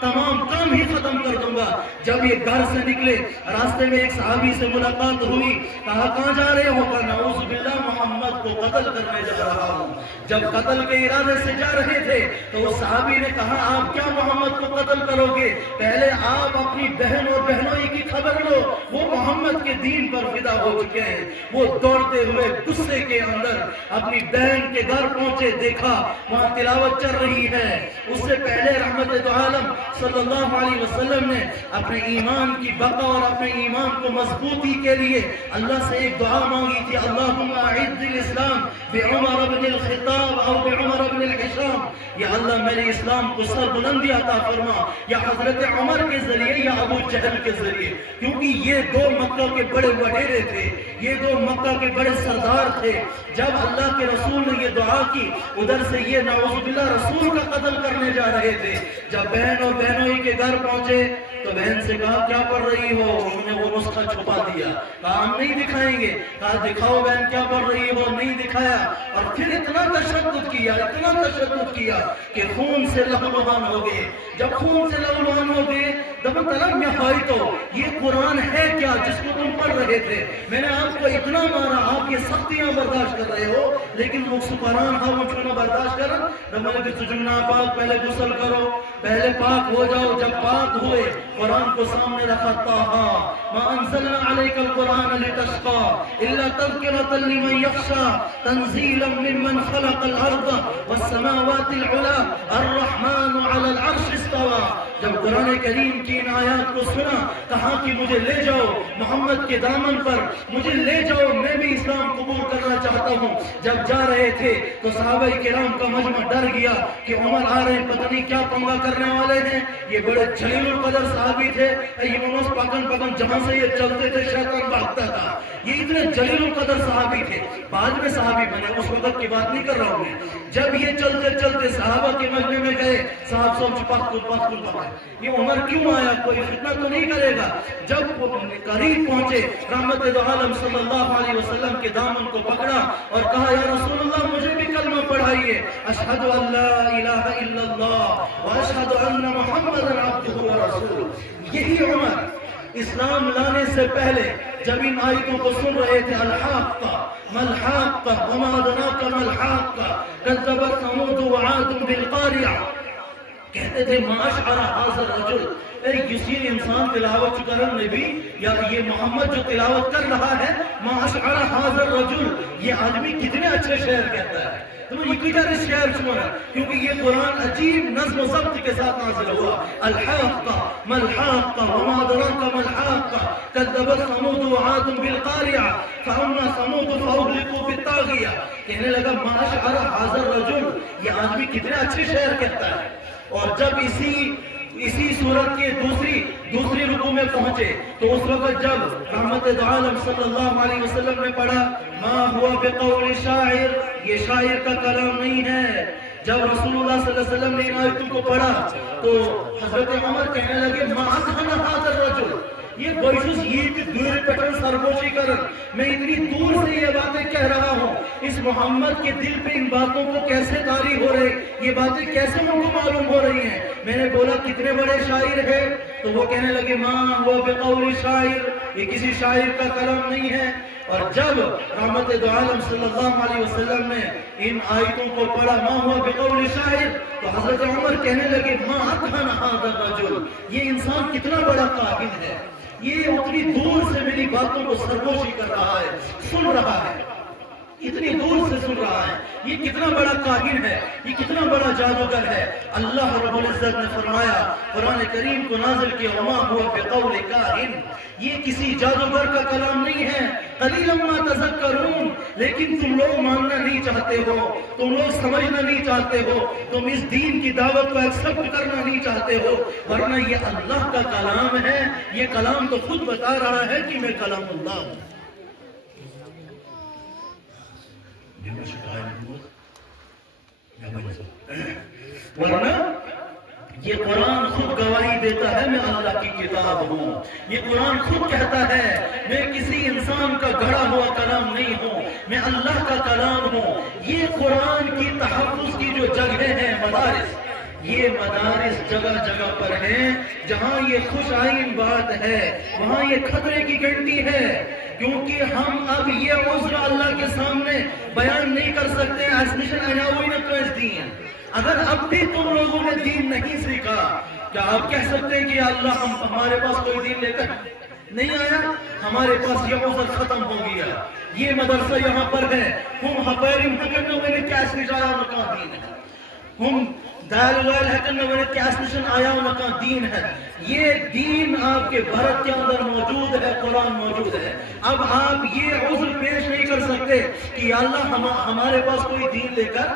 تمام کام ہی ختم کر دوں گا. جب یہ گھر سے نکلے، راستے میں ایک صحابی سے ملاقات ہوئی، کہا کہاں جا رہے ہو؟ کہا نعوذ باللہ محمد کو قتل کرنے جا رہا ہوں. جب قتل کے ارادے سے جا رہے تھے تو اس صحابی نے کہا آپ کیا محمد کو قتل کرو گے؟ پہلے آپ اپنی بہن اور بہنوئی کی خبر لو، وہ محمد کے دین پر فدا ہو چکے ہیں. وہ دوڑتے ہوئے غصے کے اندر اپنی بہن کے گھر پہنچے، دیکھا وہاں تلاوت چل رہی ہے. اس سے پہلے رحمت دو عالم صلی اللہ علیہ وسلم نے اپنے ایمان کی بقا اور اپنے ایمان کو مضبوطی کے لیے اللہ سے ایک دعا مانگی تھی، اللہم اعز الاسلام بعمر بن الخطاب اور بعمر بن الحشام. یا اللہ میرے اسلام کو سر بلندی عطا فرما، یا حضرت عمر کے ذریعے یا ابو جہل کے ذریعے، کیونکہ یہ دو مکہ کے بڑے وڈیرے تھے، یہ دو مکہ کے بڑے سردار تھے. جب اللہ کے رسول نے یہ دعا کی، ادھر سے یہ نعوذ باللہ رسول کا قتل کرنے جا رہے تھے. جب بہن اور بہنوئی کے گھر پہنچے تو بہن سے کہا کیا پڑھ رہی ہو؟ انہوں نے وہ نسخہ چھپا دیا، کہا ہم نہیں دکھائیں گے. کہا دکھاؤ بہن کیا پڑھ رہی ہو؟ نہیں دکھایا. اور پھر اتنا تشدد کیا کہ خون سے لہولہان ہو گئے. جب خون سے لہولہان ہو گئے دبن طلب میں خواہی تو یہ قرآن ہے کیا جس کو تم پڑھ رہے تھے؟ میں نے آپ کو اتنا مارا، آپ یہ سختیاں برداشت کر رہے ہو، لیکن وہ قرآن ہم چھونا برداشت کرن. رمضان کے سجنہ پاک پہلے غسل کرو، پہلے پاک ہو جاؤ. جب پاک ہوئے قرآن کو سامنے رکھا، ما انزلنا علیک القرآن لتشقى الا تذکرة لمن یخشى تنزیلا ممن خلق الارض والسماوات العلا الرحمن علی العرش استوى. جب قرآن کریم کی ان آیات کو سنا، کہا کہ مجھے لے جاؤ محمد کے دامن پر، مجھے لے جاؤ، میں بھی اسلام قبول کرنا چاہتا ہوں. جب جا رہے تھے تو صحابہ کرام کا مجمع ڈر گیا کہ عمر آ رہے ہیں، پتہ نہیں کیا پنگا کرنے والے ہیں. یہ بڑے جلیل القدر صحابی تھے، یونس پاکن جہاں سے یہ چلتے تھے شیطان بھاگتا تھا. یہ اتنے جلیل القدر صحابی تھے، بعد میں صحابی بنے، اس وقت کی بات نہیں کر رہا ہوں میں. جب یہ چلتے چلتے صحابہ کے مجمع میں گئے، صاحب پکڑ یہ عمر کیوں آیا؟ کوئی فتنہ تو نہیں کرے گا؟ جب وہ قریب پہنچے، رحمت دو عالم صلی اللہ علیہ وسلم کے دامن کو پکڑا اور کہا یا رسول اللہ مجھے بھی کلمہ پڑھائیے، اشہد ان لا الہ الا اللہ واشہد ان محمد عبدہ ورسولہ. یہی عمر اسلام لانے سے پہلے جب ان آیتوں کو سن رہے تھے، الحاقہ ملحاقہ وما ادراک ملحاقہ کذبت ثمود وعاد بالقاریہ، کہتے تھے ما اشعر ھذا الرجل، یہ انسان تلاوت کرن نبی یا یہ محمد جو تلاوت کر رہا ہے، ما اشعر ھذا الرجل، یہ آدمی کتنے اچھے شعر کہتا ہے، تو یہ کدھر شعر سنا، کیونکہ یہ قرآن عجیب نظم و ضبط کے ساتھ نازل ہوا۔ الحاقہ ملحاقہ وما ادراک ملحاقہ کذبت ثمود وعاد بالقاریہ فاما ثمود فاہلکوا بالطاغیہ، کہنے لگا ما اشعر ھذا الرجل، یہ آدمی کتنے اچھے شعر کہتا ہے۔ اور جب اسی صورت کے دوسری رکوع میں پہنچے تو اس وقت جب رحمت دو عالم صلی اللہ علیہ وسلم نے پڑھا ما ہوا بقول شاعر، یہ شاعر کا کلام نہیں ہے، جب رسول اللہ صلی اللہ علیہ وسلم نے ان آیتوں کو پڑھا تو حضرت عمر کہنے لگے ما اذہن ھذا الرجل، یہ بوشس یہ کہ دور پٹن سرگوشی کرن، میں اتنی دور سے یہ باتیں کہہ رہا ہوں، اس محمد کے دل پہ ان باتوں کو کیسے طاری ہو رہے، یہ باتیں کیسے ان کو معلوم ہو رہی ہیں۔ میں نے بولا کتنے بڑے شاعر ہیں، تو وہ کہنے لگے ما ہوا بقول شاعر، یہ کسی شاعر کا کلام نہیں ہے۔ اور جب رحمت دو عالم صلی اللہ علیہ وسلم نے ان آیتوں کو پڑھا ما ہوا بقول شاعر، تو حضرت عمر کہنے لگے ما اذہن ھذا الرجل، یہ انسان کتنا بڑا کاہن ہے، یہ اتنی دور سے میری باتوں کو سرگوشی کر رہا ہے، سن رہا ہے، اتنی دور سے سن رہا ہے، یہ کتنا بڑا کاہن ہے، یہ کتنا بڑا جادوگر ہے۔ اللہ رب العزت نے فرمایا قرآن کریم کو نازل کیا وما ہوا بقول کاہن، یہ کسی جادوگر کا کلام نہیں ہے، قلیلا ما تذکرون، لیکن تم لوگ ماننا نہیں چاہتے ہو، تم لوگ سمجھنا نہیں چاہتے ہو، تم اس دین کی دعوت کو ایکسپٹ کرنا نہیں چاہتے ہو، ورنہ یہ اللہ کا کلام ہے، یہ کلام تو خود بتا رہا ہے کہ میں کلام اللہ ہوں۔ ورنہ یہ قرآن خود گواہی دیتا ہے میں اللہ کی کتاب ہوں، یہ قرآن خود کہتا ہے میں کسی انسان کا گھڑا ہوا کلام نہیں ہوں، میں اللہ کا کلام ہوں۔ یہ قرآن کی تحفظ کی جو جگہیں ہیں مدارس، یہ مدارس جگہ جگہ پر ہیں، جہاں یہ خوش آئین بات ہے وہاں یہ خطرے کی گھنٹی ہے، کیونکہ ہم اب یہ عذر اللہ کے سامنے بیان نہیں کر سکتے اگر اب بھی تم لوگوں نے دین نہیں سیکھا، کیا آپ کہہ سکتے ہیں کہ اللہ ہمارے پاس کوئی دین لے کر نہیں آیا، ہمارے پاس یہ عذر ختم ہو گیا، یہ مدرسہ یہاں پر ہے، ہم حبیرم حکرنا میں نے کیس نشایا مکان دین ہے، ہم دائل ویل حکرنا میں نے کیس نشن آیا مکان دین ہے، یہ دین آپ کے بھرت کے اندر موجود ہے، قرآن موجود ہے۔ اب آپ یہ عذر پیش نہیں کر سکتے کہ اللہ ہمارے پاس کوئی دین لے کر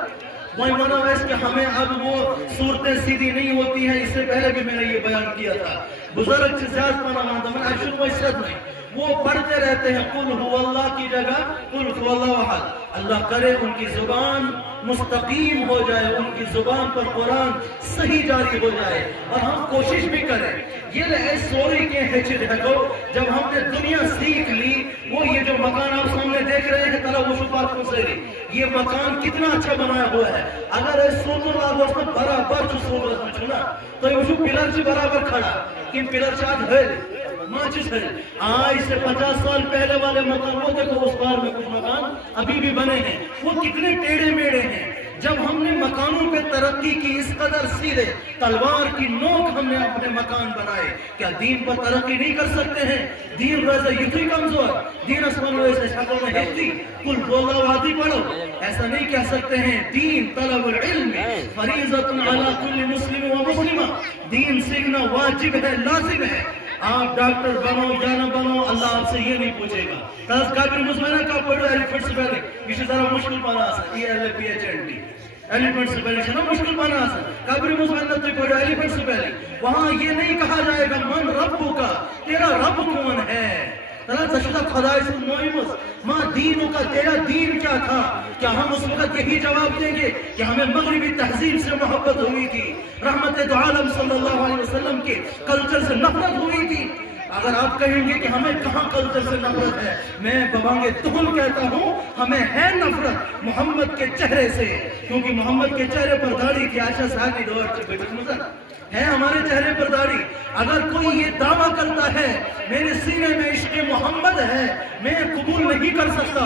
وہی مانا ویس کہ ہمیں اب وہ صورتیں سیدھی نہیں ہوتی ہیں، اس سے پہلے بھی میں نے یہ بیان کیا تھا، بزرگ سے زیادہ مانا مانتا میں عشق و عشرت نہیں، وہ پڑھتے رہتے ہیں قل هو اللہ کی جگہ قل هو اللہ احد، اللہ کرے ان کی زبان مستقیم ہو جائے، ان کی زبان پر قرآن صحیح جاری ہو جائے، اور ہم کوشش بھی کریں۔ یہ سوری کے ہچر ہے تو جب ہم نے دنیا سیکھ لی، وہ یہ جو مکان آپ سامنے دیکھ رہے ہیں تلا وہ شپات خسری، یہ مکان کتنا اچھا بنایا ہوا ہے، اگر اس سوتر آپ اس میں برابر جو سوتر میں چھونا تو یہ پلر سے برابر کھڑا، کہ پلر سے آج ہے ماچس ہے، آج سے 50 سال پہلے والے مکان وہ دیکھو اس بار میں کچھ مکان ابھی بھی بنے ہیں، وہ کتنے ٹیڑے میڑے ہیں۔ جب ہم نے مکانوں پہ ترقی کی اس قدر سیدھے تلوار کی نوک ہم نے اپنے مکان بنائے، کیا دین پر ترقی نہیں کر سکتے ہیں؟ دین ویسے یتھی کمزور، دین اسمان ویسے شکل میں ہستی کل بولا وادی پڑھو، ایسا نہیں کہہ سکتے ہیں۔ دین طلب العلم فریضۃ علی کل مسلم و مسلمہ، دین سیکھنا واجب ہے، لازم ہے۔ آپ ڈاکٹر بنو یا نہ بنو اللہ آپ سے یہ نہیں پوچھے گا، تاز کابر مزمینہ کا پڑھو ایلیفنٹ سے پہلے یہ ذرا مشکل بنا سا ELPHND ایلیفنٹ سے پہلے چھنا مشکل بنا سا کابر مزمینہ تو پڑھو ایلیفنٹ سے پہلے، وہاں یہ نہیں کہا جائے گا من ربو کا، تیرا رب کون ہے، خدای سے معیمس ماں دینوں کا تیرا دین کیا تھا؟ کیا ہم اس وقت یہی جواب دیں گے کہ ہمیں مغربی تہذیب سے محبت ہوئی تھی، رحمت دو عالم صلی اللہ علیہ وسلم کے کلچر سے نفرت ہوئی تھی؟ اگر آپ کہیں گے کہ ہمیں کہاں کلچر سے نفرت ہے، میں ببانگ تہل کہتا ہوں ہمیں ہے نفرت محمد کے چہرے سے، کیونکہ محمد کے چہرے پر داڑھی تھی. عائشہ صاحب کی دور سے بیٹھ مزر ہے ہمارے چہرے پر داڑھی. اگر کوئی یہ دعویٰ کرتا ہے میرے سینے میں عشق محمد ہے، میں قبول نہیں کر سکتا.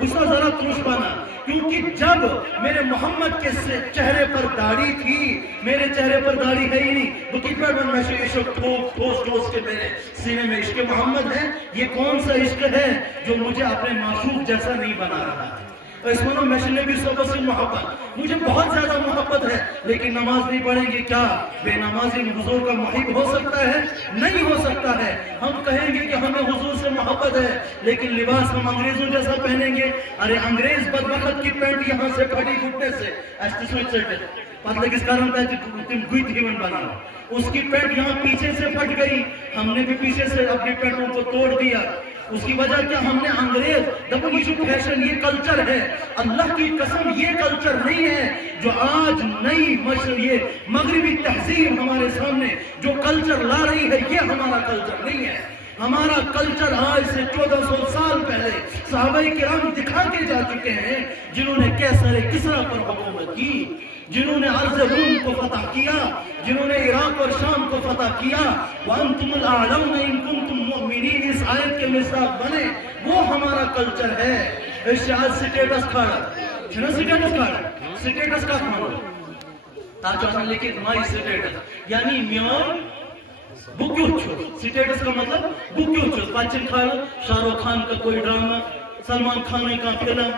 غصہ ذرا تروش پانا، کیونکہ جب میرے محمد کے چہرے پر داڑھی تھی، میرے چہرے پر داڑھی ہے ہی نہیں، وہ کتنا بن میں سے عشق ٹھوس کے میرے سینے میں عشق محمد ہے. یہ کون سا عشق ہے جو مجھے اپنے معشوق جیسا نہیں بنا رہا ہے؟ اس منو میں بھی صحبت سے محبت، مجھے بہت زیادہ محبت ہے، لیکن نماز نہیں پڑھیں گے کیا بے نمازی حضور کا محب ہو سکتا ہے؟ نہیں ہو سکتا ہے. ہم کہیں گے کہ ہمیں حضور سے محبت ہے، لیکن لباس ہم انگریزوں جیسا پہنیں گے. ارے انگریز بدبخت کی پینٹ یہاں سے پھٹی گھٹنے سے مطلب کس کارن تھا تم گئی تھی من بنا، اس کی پینٹ یہاں پیچھے سے پھٹ گئی، ہم نے بھی پیچھے سے اپنی پینٹوں کو توڑ دیا. اس کی وجہ کیا؟ ہم نے انگریز دیکھو یہ جو فیشن، یہ کلچر ہے. اللہ کی قسم یہ کلچر نہیں ہے جو آج نئی یہ مغربی تہذیب ہمارے سامنے جو کلچر لا رہی ہے، یہ ہمارا کلچر نہیں ہے. ہمارا کلچر آج سے 1400 سال پہلے صحابہ کرام دکھا کے جا چکے ہیں، جنہوں نے کیسر کسریٰ پر حکومت کی، جنہوں نے عرض روم کو فتح کیا، جنہوں نے عراق اور شام کو فتح کیا. وَأَنْتُمُ الْأَعْلَوْنَ إِن كُنْتُم مُؤْمِنِينَ اس آیت کے مصداق بنے. وہ ہمارا کلچر ہے. اس سے آج سٹیٹس کھاڑا چھنا، سٹیٹس کھاڑا، سٹیٹس کا کھانا تاچو آسان لیکن مائی سٹیٹس یعنی میون بکیو چھو. سٹیٹس کا مطلب بکیو چھو. پاچن کھاڑا شاہ رخ خان کا کوئی ڈرامہ، سلمان خان کا فلم،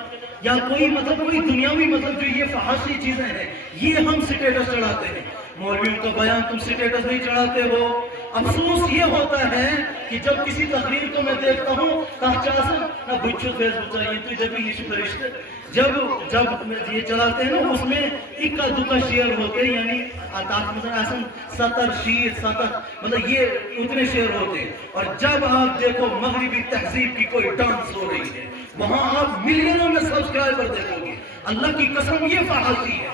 یا کوئی مطلب کوئی دنیاوی مطلب جو یہ فحاشی چیزیں ہیں، یہ ہم سٹیٹس چڑھاتے ہیں. مولویوں کا بیان تم سٹیٹس نہیں چڑھاتے ہو. افسوس یہ ہوتا ہے کہ جب کسی تقریر کو میں دیکھتا ہوں تاچاسن نہ بچو فیس بچائیے تو جب یہ فرشتے جب یہ چلاتے ہیں نا اس میں اکا دکا شیئر ہوتے ہیں، یعنی مثلا 70 شیر 70 مطلب یہ اتنے شیئر ہوتے ہیں. اور جب آپ دیکھو مغربی تہذیب کی کوئی ڈانس ہو رہی ہے وہاں آپ ملینوں میں سبسکرائبر دیکھو گے. اللہ کی قسم یہ فحاشی ہے،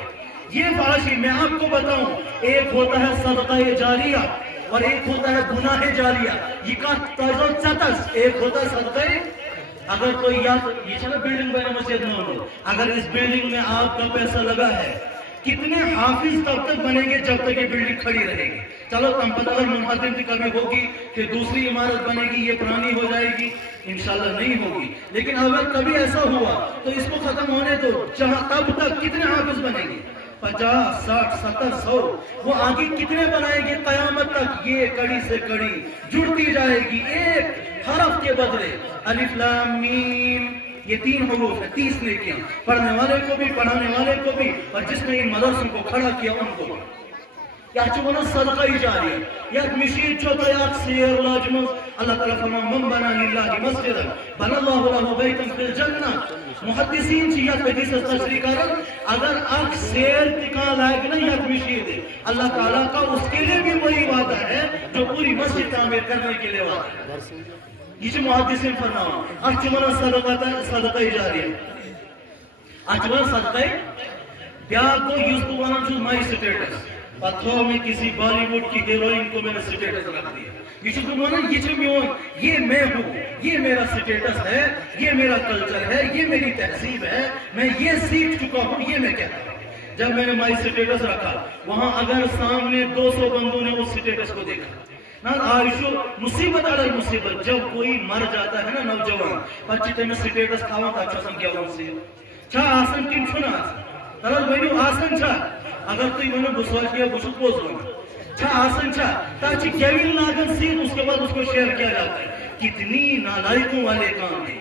یہ فحاشی. میں آپ کو بتاؤں، ایک ہوتا ہے صدقہ جاریہ اور ایک ہوتا ہے گناہ جاریہ. یہ کا تازہ چتس ایک ہوتا ہے صدقہ. اگر کوئی یہ چلا بلڈنگ بنا مسجد میں ہو، اگر اس بلڈنگ میں آپ کا پیسہ لگا ہے، کتنے حافظ تب تک بنیں گے جب تک یہ بلڈنگ کھڑی رہے گی. چلو تم پتہ اگر منہدم کی کمی ہوگی پھر دوسری عمارت بنے گی، یہ پرانی ہو جائے گی، انشاءاللہ نہیں ہوگی. لیکن اگر کبھی ایسا ہوا تو اس کو ختم ہونے دو. جہاں تب تک کتنے حافظ بنیں گے؟ 50 60 70 100. وہ آگے کتنے بنائیں گے قیامت تک؟ یہ کڑی سے کڑی جڑتی جائے گی ایک حرف کے بدلے. الف لام میم یہ 3 حروف ہیں، 30 نیکیاں پڑھنے والے کو بھی پڑھانے والے کو بھی، اور جس نے ان مدرسوں کو کھڑا کیا ان کو بھی. یا چونا صدقہ جاریہ یا مشید چوتا یا سیر لاجمز. اللہ تعالیٰ فرمان من بنا للہ مسجد بنا اللہ لہ بیتن فی الجنہ. محدثین چی یاد حدیث تشریح کرن اگر اک سیر تکا لائق نہ یاد مشید ہے، اللہ تعالیٰ کا اس کے لئے بھی وہی وعدہ ہے جو پوری مسجد تعمیر کرنے کے لئے وعدہ ہے. یہ جو محدثین فرماؤں اچھونا صدقہ جاریہ، اچھونا صدقہ بیاگ کو یوز کو وانا چھو مائی سٹیٹس. پتھوں میں کسی بالی ووڈ کی ہیروئن کو میں نے سٹیٹس رکھ دیا. یہ جو تمہارا یہ جو میون یہ میں ہوں، یہ میرا سٹیٹس ہے، یہ میرا کلچر ہے، یہ میری تہذیب ہے، میں یہ سیکھ چکا ہوں. یہ میں کہتا ہوں جب میں نے مائی سٹیٹس رکھا وہاں اگر سامنے 200 بندوں نے اس سٹیٹس کو دیکھا نا آئیشو مصیبت علی مصیبت. جب کوئی مر جاتا ہے نا نوجوان پچھتے میں سٹیٹس کھاؤں تا اچھا سن کیا ونسی چھا آسن کن چھنا آسن ترد بینیو آسن چھا اگر تو یہ بسوا کیا بسوت پوز ہونا چھا آسن چھا تاچہ کیوین لاغن سید اس کے بعد اس کو شیئر کیا جاتا ہے. کتنی نالائکوں والے کام ہیں،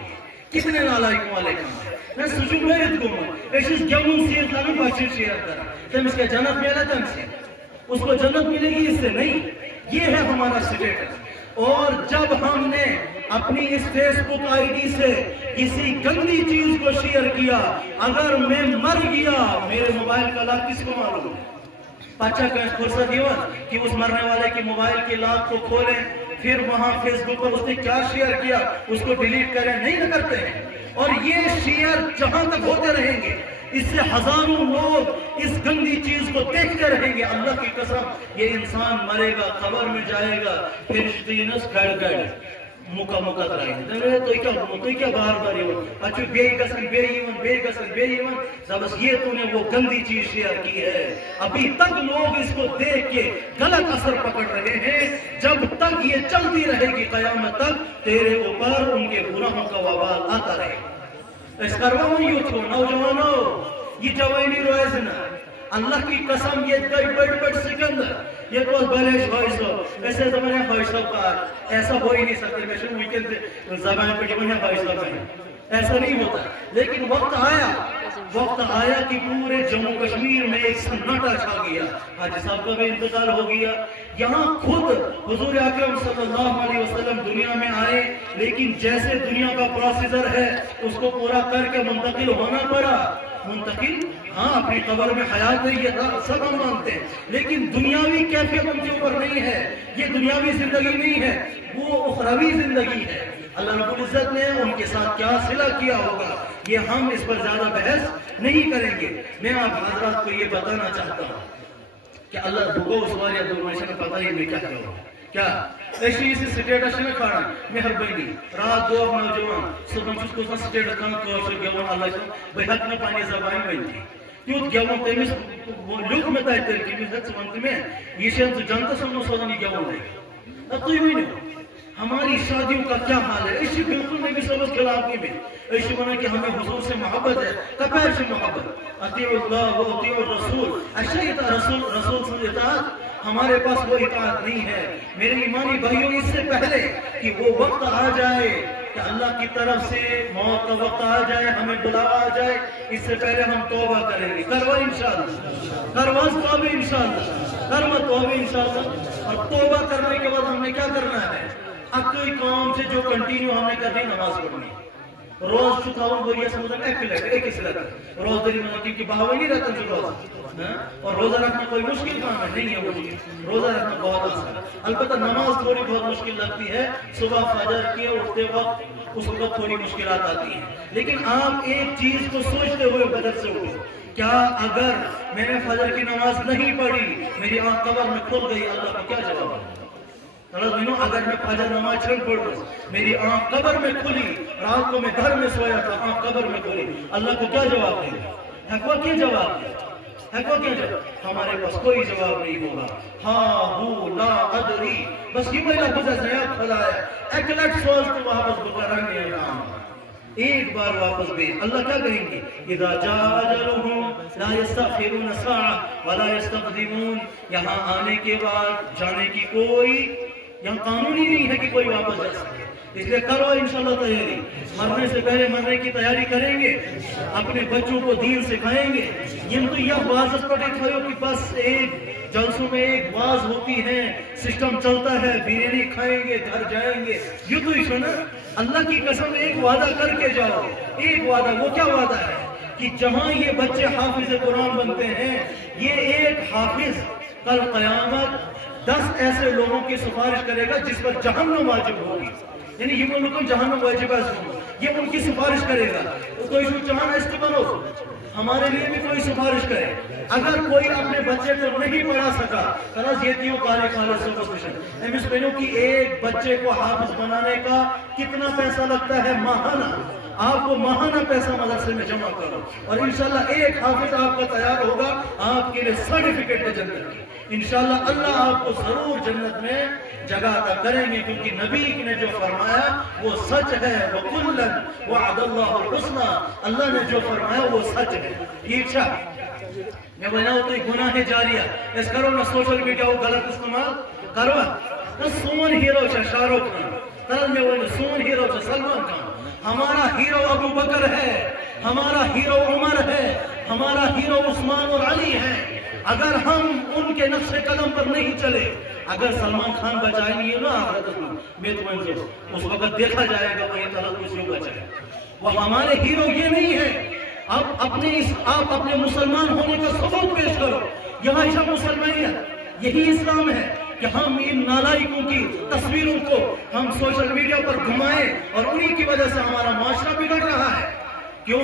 کتنے نالائکوں والے کام ہیں. میں سوچوں میرد کو میں ایشیز گیون سید لاغن بچے شیئر کرا تم اس کے جنت میلا تم سے اس کو جنت ملے گی اس سے نہیں. یہ ہے ہمارا سٹیٹس. اور جب ہم نے اپنی اس فیس بک آئی ڈی سے کسی گندی چیز کو شیئر کیا، اگر میں مر گیا میرے موبائل کا لاک کس کو معلوم ہے؟ پاچا کا فرصت دیوان کہ اس مرنے والے کے موبائل کے لاک کو کھولیں پھر وہاں فیس بک پر اس نے کیا شیئر کیا اس کو ڈیلیٹ کریں؟ نہیں نہ کرتے ہیں. اور یہ شیئر جہاں تک ہوتے رہیں گے اس سے ہزاروں لوگ اس گندی چیز کو دیکھتے رہیں گے. اللہ کی قسم یہ انسان مرے گا, قبر میں جائے گا, فرشتینس گڑ گڑ موقع موقع کرائیں تو کیا بار بار اچھا بے گسن بس یہ تو نے وہ گندی چیز شیئر کی ہے. ابھی تک لوگ اس کو دیکھ کے غلط اثر پکڑ رہے ہیں. جب تک یہ چلتی رہے گی قیامت تک تیرے اوپر ان کے گناہوں کا وبال آتا رہے گا. اس کرواؤں یوں تھو نوجوانوں یہ جوانی روزنا اللہ کی قسم یہ بڑ سکندر یہ تو بلیش بھائی صاحب ایسے زمانے بھائی صاحب کا ایسا ہو ہی نہیں سکتے. میں شروع ویکینڈ سے زبان پہ جمعہ بھائی صاحب ہے ایسا نہیں ہوتا. لیکن وقت آیا کہ پورے جموں کشمیر میں ایک سناٹا چھا گیا. حاجی صاحب کا بھی انتقال ہو گیا. یہاں خود حضور اکرم صلی اللہ علیہ وسلم دنیا میں آئے لیکن جیسے دنیا کا پروسیجر ہے اس کو پورا کر کے منتقل ہونا پڑا. منتقل ہاں اپنی قبر میں حیات ہے یہ سب ہم مانتے ہیں لیکن دنیاوی کیفیت ان کے اوپر نہیں ہے. یہ دنیاوی زندگی نہیں ہے وہ اخروی زندگی ہے. اللہ رب العزت نے ان کے ساتھ کیا صلہ کیا ہوگا یہ ہم اس پر زیادہ بحث نہیں کریں گے. میں آپ حضرات کو یہ بتانا چاہتا ہوں کہ اللہ بھگو اس بار یا دنیا کا پتہ ہی نہیں کیا کرو کیا ایسی اسی سٹیٹس میں کھانا مہربانی رات دو نوجوان صبح چھ کو سٹیٹس کان کو گیون اللہ سے بہت نہ پانی زبان بنتی تیوت گیون تمس لوک میں تای تل کی مزت ونت میں یہ شان جنت سمو سوزن گیون ہے. تو یہ ہماری شادیوں کا کیا حال ہے. اسی بالکل نبی صلی اللہ علیہ وسلم خلاف نہیں میں اسی بنا کہ ہمیں حضور سے محبت ہے کپیر سے محبت اطیع اللہ و اطیع الرسول اشیاء رسول سے اطاعت ہمارے پاس وہ اطاعت نہیں ہے. میرے ایمانی بھائیوں اس سے پہلے کہ وہ وقت آ جائے کہ اللہ کی طرف سے موت کا وقت آ جائے ہمیں بلاوا آ جائے اس سے پہلے ہم توبہ کریں گے. کروا انشاءاللہ کرواز توبہ انشاءاللہ کروا توبہ انشاءاللہ. اور توبہ کرنے کے بعد ہم نے کیا کرنا ہے اکئی کام سے جو کنٹینیو ہم نے کرنی نماز پڑھنی. روز چھتاؤں بریہ سمجھا ایک اس لگا روز دری مطلب کہ بہاوے نہیں رہتا جو روز اور روزہ رکھنا کوئی مشکل کام ہے نہیں ہے. مشکل روزہ رکھنا بہت آسان ہے. البتہ نماز تھوڑی بہت مشکل لگتی ہے. صبح فجر کے اٹھتے وقت اس وقت تھوڑی مشکلات آتی ہیں لیکن آپ ایک چیز کو سوچتے ہوئے بدل سے اٹھو کیا اگر میں نے فجر کی نماز نہیں پڑھی میری آنکھ قبر میں کھل گئی اللہ کو کیا جواب ہے. اگر میں فجر نماز چھڑ پڑھوں میری آنکھ قبر میں کھلی رات کو میں گھر میں سویا تھا آنکھ قبر میں کھلی اللہ کو کیا جواب دیں گے. ہے کو کیا جواب دیں ہے کو کیا جواب ہمارے پاس کوئی جواب نہیں ہوگا. ہاں ہو لا ادری بس یہ پہلا بجا زیاد کھلا ہے ایک لٹ سوز تو واپس بکرانگے نام ایک بار واپس بھی اللہ کیا کہیں گے اذا جاء اجلهم لا يستأخرون ساعة ولا يستقدمون. یہاں آنے کے بعد جانے کی کوئی یہاں قانونی نہیں ہے کہ کوئی واپس جا سکے. اس لئے کرو انشاءاللہ تیاری. مرنے سے پہلے مرنے کی تیاری کریں گے اپنے بچوں کو دین سکھائیں گے. یہ تو یہ واضح پڑے کھائیو کہ بس ایک جلسوں میں ایک واز ہوتی ہے سسٹم چلتا ہے بریانی کھائیں گے گھر جائیں گے. یہ تو اس نا اللہ کی قسم ایک وعدہ کر کے جاؤ. ایک وعدہ وہ کیا وعدہ ہے کہ جہاں یہ بچے حافظ قرآن بنتے ہیں یہ ایک حافظ کل قیامت 10 ایسے لوگوں کی سفارش کرے گا جس پر جہنم واجب ہوگی. یعنی یہ ملکوں جہنم واجب ہے یہ ان کی سفارش کرے گا. تو اس کو چاہنا اس بنو ہمارے لیے بھی کوئی سفارش کرے. اگر کوئی اپنے بچے کو نہیں پڑھا سکا تراز یہ تیوں کالے کالے سپسٹیشن ایمس پہنو کہ ایک بچے کو حافظ بنانے کا کتنا پیسہ لگتا ہے ماہانہ. آپ کو ماہانہ پیسہ مدرسے میں جمع کرو اور انشاءاللہ ایک حافظ آپ کا تیار ہوگا آپ کے لیے سرٹیفکیٹ ہے جنت کی. انشاءاللہ اللہ آپ کو ضرور جنت میں جگہ عطا کریں گے کیونکہ نبی نے جو فرمایا وہ سچ ہے. وَكُلًّا وَعَدَ اللَّهُ الْحُسْنَى اللہ نے جو فرمایا وہ سچ ہے. ٹھیک ہے میں بناؤ تو گناہ جاریہ اس کرو نہ سوشل میڈیا کو غلط استعمال کرو نہ سون ہیرو چھا شاہ رخ خان ترل میں وہ سون ہیرو چھا سلمان خان. ہمارا ہیرو ابو بکر ہے ہمارا ہیرو عمر ہے ہمارا ہیرو عثمان اور علی ہے. اگر ہم ان کے نقش قدم پر نہیں چلے اگر سلمان خان بچائے نہیں نا آخرت میں تمہیں اس وقت دیکھا جائے گا وہی طرح کچھ لوگ بچائے. وہ ہمارے ہیرو یہ نہیں ہے. آپ اپنے مسلمان ہونے کا ثبوت پیش کرو. یہاں ایسا مسلمانیت یہی اسلام ہے کہ ہم ان نالائکوں کی تصویروں کو ہم سوشل میڈیا پر گھمائیں اور انہی کی وجہ سے ہمارا معاشرہ بگڑ رہا ہے. کیوں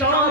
4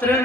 3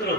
3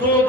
2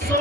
100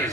1